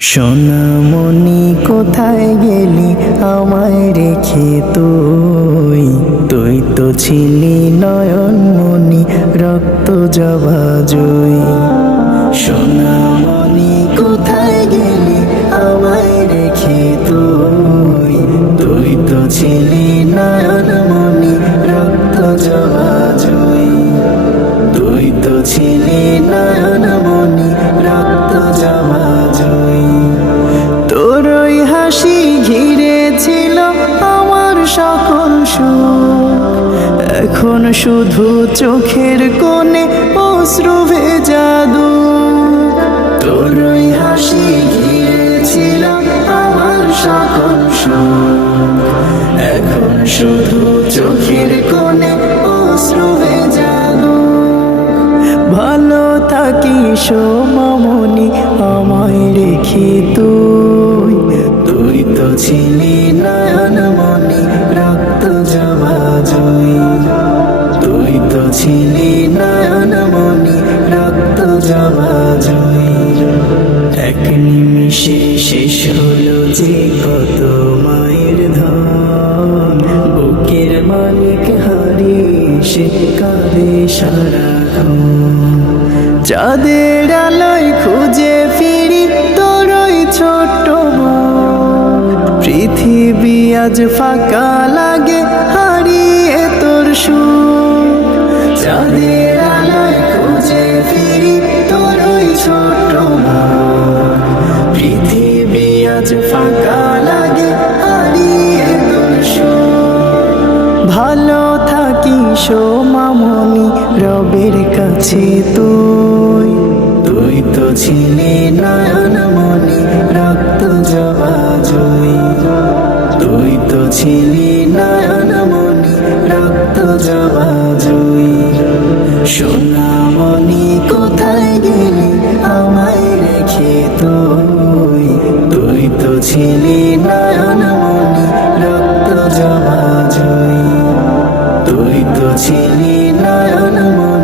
সোনামণি, কোথায় গেলি? আমায় রেখে তুই। তুই তো ছিলি নয়নমণি, রক্ত জবা জুই। সোনামণি, কোথায় গেলি? আমায় রেখে তুই। তুই তো ছিলি নয়নমণি, রক্ত জবা জুই। তুই তো ছিলি নয়নমণি, রক্ত জবা আমার সকল সুখ, এখন শুধু চোখের কোণে অশ্রু ভেজা দুঃখ তোর হাসি ঘিরে ছিল আমার সকল সুখ, এখন শুধু চোখের কোণে অশ্রু ভেজা দুঃখ ভালো থাকি সোমামনি ছিলি নয়নমণি রক্ত জবা জুই এক নিমিষে শেষ হলো যে কত মায়ের ধন। বুকের মালিক হারিয়ে সে কাঁদে সারাক্ষণ। চাঁদের আলোয় খুঁজে ফিরি তোর ওই ছোট্ট পৃথিবী আজ ফাঁকা লাগে ফাঁকা লাগে হারিয়ে ভালো থাকি সোমামনি রবের কাছে তুই। তুই তো ছিলি নয়নমণি রক্ত জবা জুই তুই তো ছিলি নয়নমণি রক্ত জবা জুই সোনামণি কোথায় গেলি? ছিলি নয়ন মনি রক্ত জমা জয়ী। তুই তো ছিলি নয়ন মনি